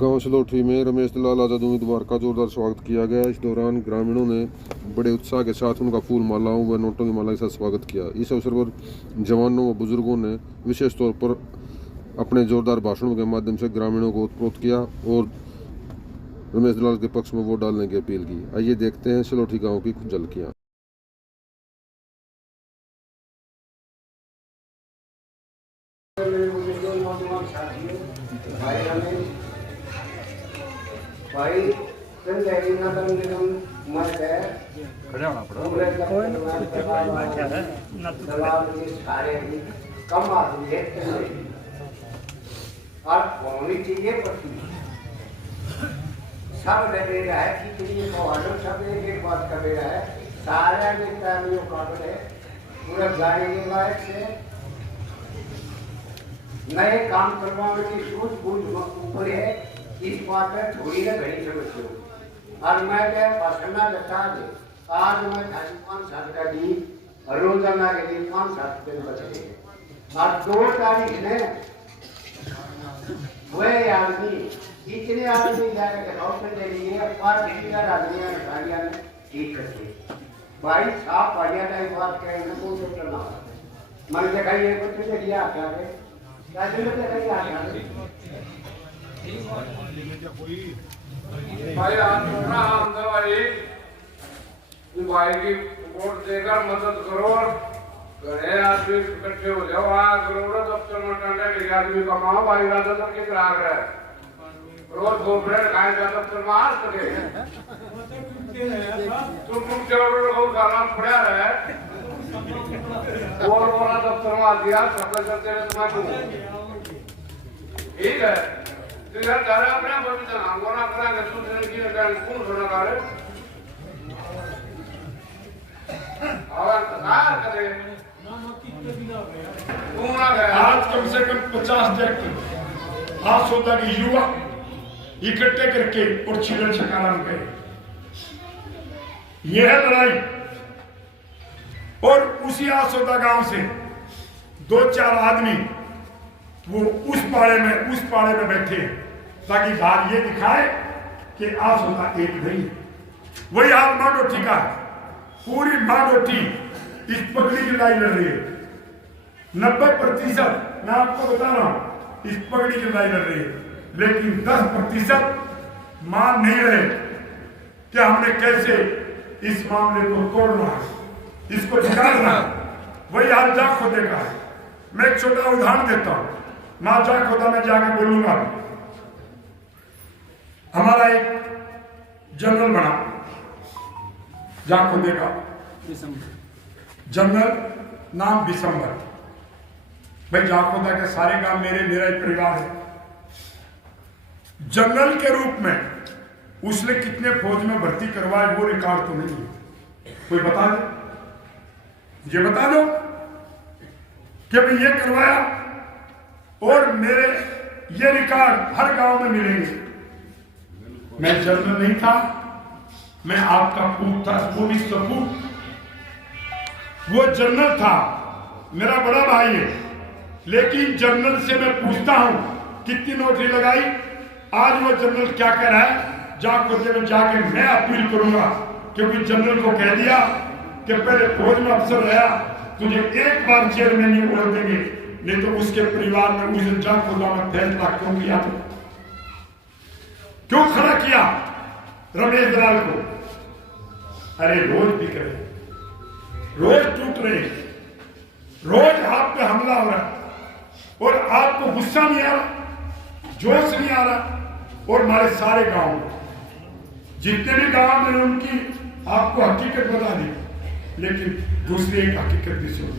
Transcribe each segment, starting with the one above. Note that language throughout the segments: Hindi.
गांव सलोठी में रमेश दलाल आज़ाद उम्मीदवार का जोरदार स्वागत किया गया। इस दौरान ग्रामीणों ने बड़े उत्साह के साथ उनका फूल मालाओं व नोटों की माला के साथ स्वागत किया। इस अवसर पर जवानों व बुजुर्गों ने विशेष तौर पर अपने जोरदार भाषणों के माध्यम से ग्रामीणों को उत्प्रोत किया और रमेश दलाल के पक्ष में वोट डालने की अपील की। आइए देखते हैं सलोठी गाँव की कुछ झलकियाँ। भाई संजय ना कम से कम मर गए खड़े होना पड़ा दलाल के सारे कम आदमी है और होनी चाहिए पत्नी सब लगे रहा है कि को हलो सब एक बात कर रहा है सारे नेताओं का है पूरा जाएंगे लायक से नए काम करवाने की सूझबूझ ऊपर है। इस बात में थोड़ी ना घड़ी समझो और मैं क्या पसंदा बता दे आज मैं 5 साल का दी रोजाना के लिए 5-7 दिन बचे और 2 तारीख ने वही आदमी इतने आदमी जाकर हॉस्पिटल ले लिए 5 आदमी गाड़ियां ठीक करते भाई साफ बढ़िया टाइम बात करें ना कोई डॉक्टर ना मन देखा ये कुछ तो लिया क्या है राजू में देखा क्या है भाई आप ना हम भाई की वोट देकर मदद करो और घरे आदमी इकट्ठे हो जाओ। वहाँ करोड़ों दफ्तर में टंडे के आदमी कमाओ भाई राजस्थान की ग्राहक है रोज गोब्रेड खाए जा दफ्तर में आ सके तुम चलो सारा पड़ा रहे और वाला दफ्तर में आ दिया सब चलते रहे तुम्हारे ठीक है तो यार घर अपने बंद अंगोना करा के दूसरे की न कौन सुना करे और कार करे आज कम से कम 50 ट्रैक्टर आज होता कि युवा इकट्ठे करके और छिड़न छकाना गए। यह है लड़ाई और उसी आसोदा गांव से 2-4 आदमी वो उस पाड़े में बैठे ताकि बाहर ये दिखाए कि आसोदा एक नहीं है। वही हाल मांडोठी का पूरी मांडोठी इस पगड़ी की लड़ाई लड़ रही है। 90% मैं आपको बता रहा हूं इस पगड़ी की लड़ाई लड़ रही है, लेकिन 10% मान नहीं रहे कि हमने कैसे इस मामले को तोड़ना है, इसको निकालना है। वही हाल जाखोदे का है। मैं एक छोटा उदाहरण देता हूं। मां जाखोदा में जाके बोलूंगा हमारा एक जनरल बना जाखोदे का जनरल नाम दिसंबर। भाई जाखोदा के सारे काम मेरा एक परिवार है। जनरल के रूप में उसने कितने फौज में भर्ती करवाए वो रिकॉर्ड तो नहीं है। कोई बता दे, मुझे बता दो कि भाई ये करवाया और मेरे ये रिकॉर्ड हर गांव में मिलेंगे। मैं जनरल नहीं था, मैं आपका पूत था, वो भी सपूत। वो जनरल था, मेरा बड़ा भाई है, लेकिन जनरल से मैं पूछता हूं कितनी नौकरी लगाई। आज वो जनरल क्या कह रहा है जाखोदे में जाके मैं अपील करूंगा, क्योंकि जनरल को कह दिया कि पहले फौज में अफसर रहा, तुझे एक बार चेयरमैन नहीं बोल देंगे, नहीं तो उसके परिवार में उस जाखोदा में फैसला क्यों किया, क्यों खड़ा किया रमेश दलाल को। अरे रोज बिक रहे, रोज टूट रहे, रोज आप पे हमला हो रहा है और आपको गुस्सा नहीं आ रहा, जोश नहीं आ रहा। और हमारे सारे गांव जितने भी गांव में उनकी आपको हकीकत बता दी, लेकिन दूसरी एक हकीकत भी सुन,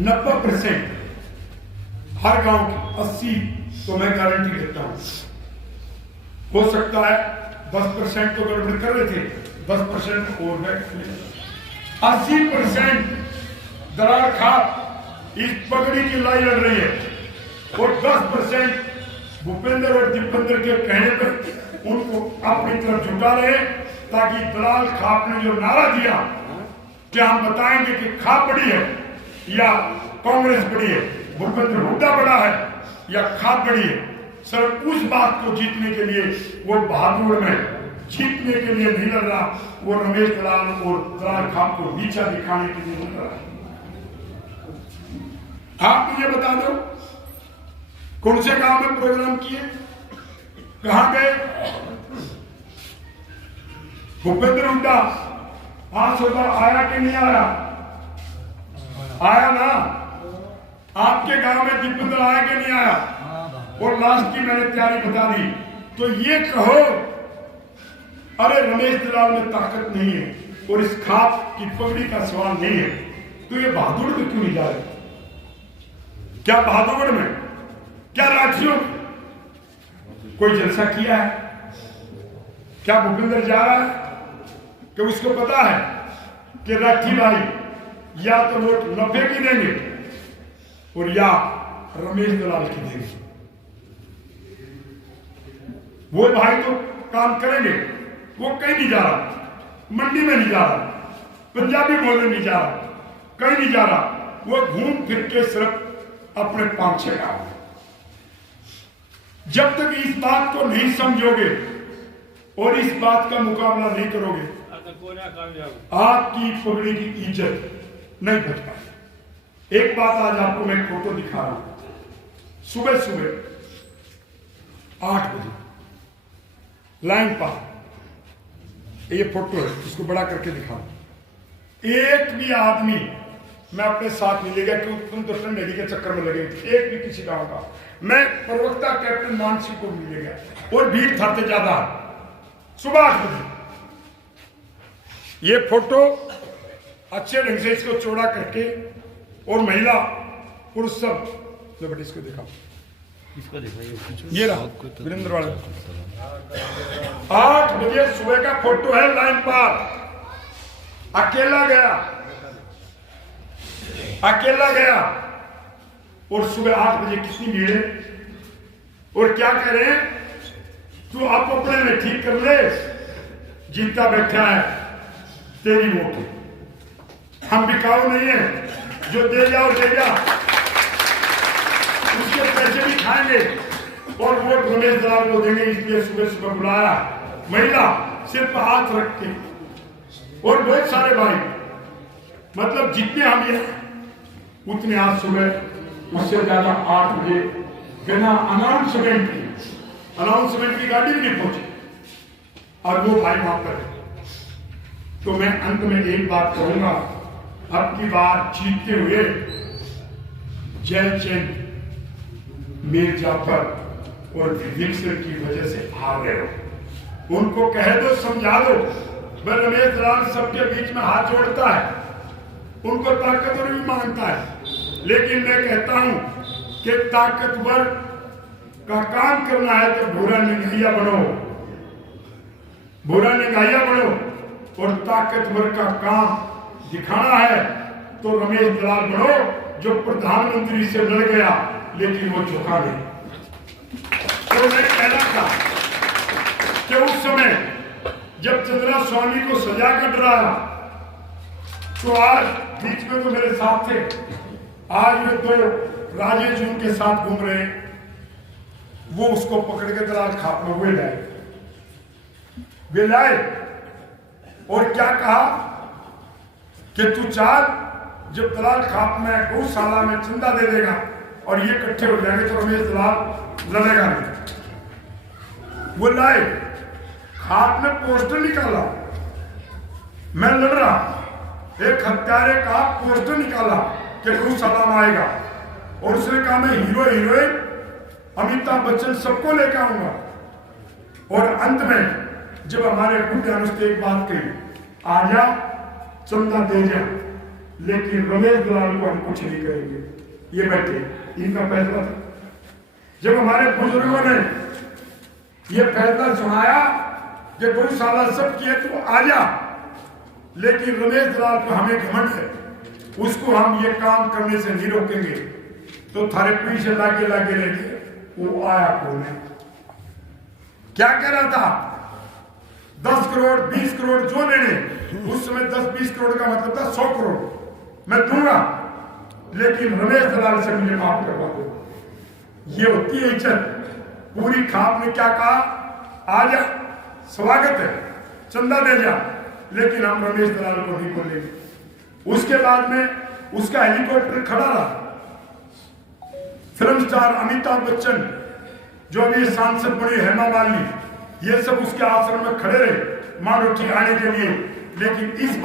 90% हर गांव की 80 तो मैं गारंटी देता हूं। हो सकता है 10% तो गड़बड़ कर रहे थे, 10% और मैं 80% दरार खाप इस पगड़ी की लड़ाई लड़ रही है और 10% भूपेंद्र और दीपेंद्र के कहने पर उनको अपनी तरफ जुटा रहे, ताकि दलाल खाप ने जो नारा दिया कि हम बताएंगे कि खाप बड़ी है या कांग्रेस बड़ी है, भूपेंद्र हुड्डा बड़ा है या खाप बड़ी है, सिर्फ उस बात को जीतने के लिए वो बहादुर में जीतने के लिए नहीं लड़ रहा, वो रमेश दलाल और दलाल खाप को नीचा दिखाने के लिए लड़ रहा। आप मुझे बता दो कौन से गांव में प्रोग्राम किए, कहां गए? भूपेंद्र हुड्डा आज सुबह आया कि नहीं आया? आया ना? आपके गांव में दीपेंद्र आया कि नहीं आया? और लास्ट की मैंने तैयारी बता दी। तो ये कहो अरे रमेश दलाल में ताकत नहीं है और इस खाप की पगड़ी का सवाल नहीं है, तो ये बहादुर में क्यों नहीं जा रहे? क्या बहादुर में, क्या लाठियों में कोई जलसा किया है? क्या भूपेंद्र जा रहा है कि उसको पता है कि राठी भाई या तो वोट नफे की देंगे और या रमेश दलाल की देंगे? वो भाई तो काम करेंगे, वो कहीं नहीं जा रहा, मंडी में नहीं जा रहा, पंजाबी बोलने नहीं जा रहा, कहीं नहीं जा रहा, वो घूम फिर के सिर्फ अपने 5-6 गांव। जब तक इस बात को नहीं समझोगे और इस बात का मुकाबला नहीं करोगे, आपकी पगड़ी की इज्जत नहीं बच पाएगी। एक बात आज आपको मैं फोटो दिखा रहा हूं। सुबह सुबह 8 बजे लाइन पार, ये फोटो है, इसको बड़ा करके दिखा रहा। एक भी आदमी मैं अपने साथ नहीं ले गया क्योंकि तुम तो ठंड के चक्कर में लगे, एक भी किसी गांव का। मैं प्रवक्ता कैप्टन मानसी को मिल गया और भीड़ था ज्यादा। सुबह 8 बजे ये फोटो अच्छे ढंग से इसको चौड़ा करके और महिला पुरुष सब जो बेटे इसको दिखाओ, ये रहा वीरेंद्र वाला 8 बजे सुबह का फोटो है। लाइन पार अकेला गया और सुबह 8 बजे कितनी भीड़ है और क्या कह रहे हैं? तू आप अपने में ठीक कर ले, जीता बैठा है, तेरी वोट है, हम बिकाऊ नहीं है, जो दे जाओ दे जा, उसके पैसे भी खाएंगे और वोट रमेश दलाल को देंगे। इसलिए सुबह सुबह बुलाया, महिला सिर पर हाथ रख के और बहुत सारे भाई, मतलब जितने हम ये उतने आज सुबह उससे ज्यादा 8 बजे बिना अनाउंसमेंट की गाड़ी भी नहीं पहुंची और वो भाई वहां पर। तो मैं अंत में एक बात कहूंगा, अब की बार जीतते हुए जयचंद मीर जाफर और विवेक की वजह से हार गए हो। उनको कह दो, समझा दो। मैं रमेश दलाल सबके बीच में हाथ जोड़ता है, उनको ताकतवर भी मानता है, लेकिन मैं कहता हूं कि ताकतवर का काम करना है तो भूरा निगाहिया बनो और ताकतवर का काम दिखाना है तो रमेश दलाल बनो, जो प्रधानमंत्री से लड़ गया लेकिन वो झुका नहीं। तो मैं कहना था कि उस समय जब चंद्रा स्वामी को सजा कर डराया तो आज बीच में तो मेरे साथ थे, आज वे तो राजेश उनके साथ घूम रहे, वो उसको पकड़ के दलाल खाप में वे लाए और क्या कहा कि तू चाल, जब दलाल खाप में गौशाला में चंदा दे देगा और ये इकट्ठे हो जाएंगे तो रमेश दलाल लड़ेगा नहीं। वो लाए, खाप में पोस्टर निकाला, मैं लड़ रहा, एक हत्यारे का पोस्टर निकाला कि गौशाला में आएगा और उसने कहा मैं हीरो हीरोइन अमिताभ बच्चन सबको लेकर आऊंगा। और अंत में जब हमारे बुढ़िया ने एक बात कही, आजा चंदा दे जा, लेकिन रमेश दलाल को हम कुछ नहीं करेंगे, ये बैठे, इनका फैसला था। जब हमारे बुजुर्गों ने ये फैसला सुनाया कि गौशाला सब किए तो आजा, लेकिन रमेश दलाल को हमें घमंड है, उसको हम ये काम करने से नहीं रोकेंगे, तो थारे पीछे लागे रहेंगे। वो आया कौन है? क्या कह रहा था? 10 करोड़ 20 करोड़ जो लेने, उस समय 10-20 करोड़ का मतलब था 100 करोड़ मैं दूंगा, लेकिन रमेश दलाल से मुझे माफ करवा दो। ये होती है इज्जत। पूरी खाप ने क्या कहा, आज स्वागत है, चंदा दे जा, लेकिन हम रमेश दलाल को नहीं बोलेंगे। उसके बाद में उसका हेलीकॉप्टर खड़ा रहा। फिल्म स्टार अमिताभ बच्चन, जो अभी सांसद बनी हेमा मालिनी, ये सब उसके आश्रम में खड़े रहे माँ रोटी आने के लिए, लेकिन इस